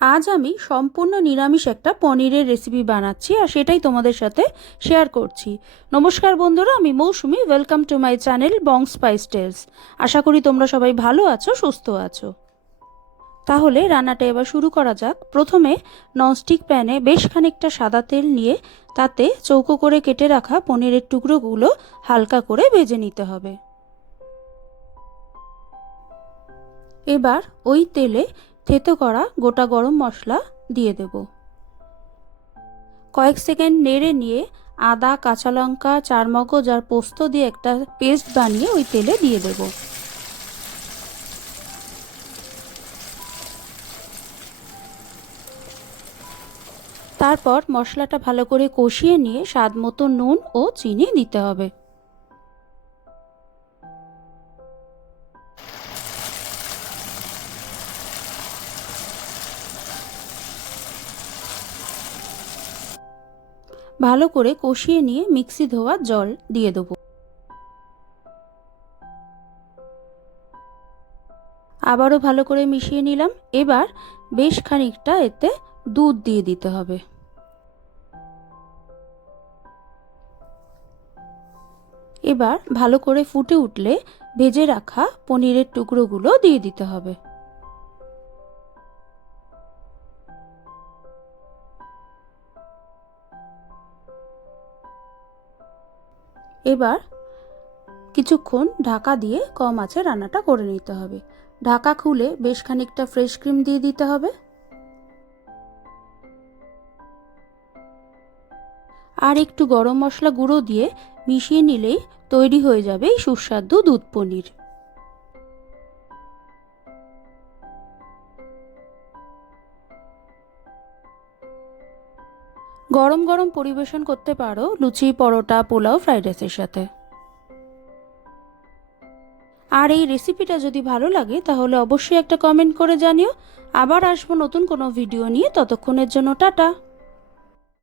আজ আমি সম্পূর্ণ নিরামিষ একটা পনিরের রেসিপি বানাচ্ছি আর সেটাই তোমাদের সাথে শেয়ার করছি। নমস্কার বন্ধুরা, আমি Mousumi. Welcome to my channel Bong Spice Tales. আশা করি তোমরা সবাই ভালো আছো, সুস্থ আছো। তাহলে রান্নাটা এবার শুরু করা যাক। প্রথমে ননস্টিক প্যানে বেশ খানিকটা সাদা তেল নিয়ে তাতে চৌকো করে কেটে রাখা পনিরের টুকরোগুলো হালকা করে ভেজে নিতে হবে। এবার ওই তেলে থেতো করা গোটা গরম মশলা দিয়ে দেব। কয়েক সেকেন্ড নেড়ে নিয়ে আদা, কাঁচা লঙ্কা, চারমগজ আর পোস্ত দিয়ে একটা পেস্ট বানিয়ে ওই তেলে দিয়ে দেব। তারপর মশলাটা ভালো করে কষিয়ে নিয়ে স্বাদ মতো নুন ও চিনি দিতে হবে। ভালো করে কষিয়ে নিয়ে মিক্সি ধোয়া জল দিয়ে দেবো। আবারও ভালো করে মিশিয়ে নিলাম। এবার বেশ খানিকটা এতে দুধ দিয়ে দিতে হবে। এবার ভালো করে ফুটে উঠলে ভেজে রাখা পনিরের টুকরোগুলো দিয়ে দিতে হবে। এবার কিছুক্ষণ ঢাকা দিয়ে কম আঁচে রান্নাটা করে নিতে হবে। ঢাকা খুলে বেশ খানিকটা ফ্রেশ ক্রিম দিয়ে দিতে হবে। আর একটু গরম মশলা গুঁড়ো দিয়ে মিশিয়ে নিলেই তৈরি হয়ে যাবে এই সুস্বাদু দুধ পনির। গরম গরম পরিবেশন করতে পারো লুচি, পরোটা, পোলাও, ফ্রাইড রাইসের সাথে। আর এই রেসিপিটা যদি ভালো লাগে তাহলে অবশ্যই একটা কমেন্ট করে জানিও। আবার আসবো নতুন কোনো ভিডিও নিয়ে। ততক্ষণের জন্য টাটা।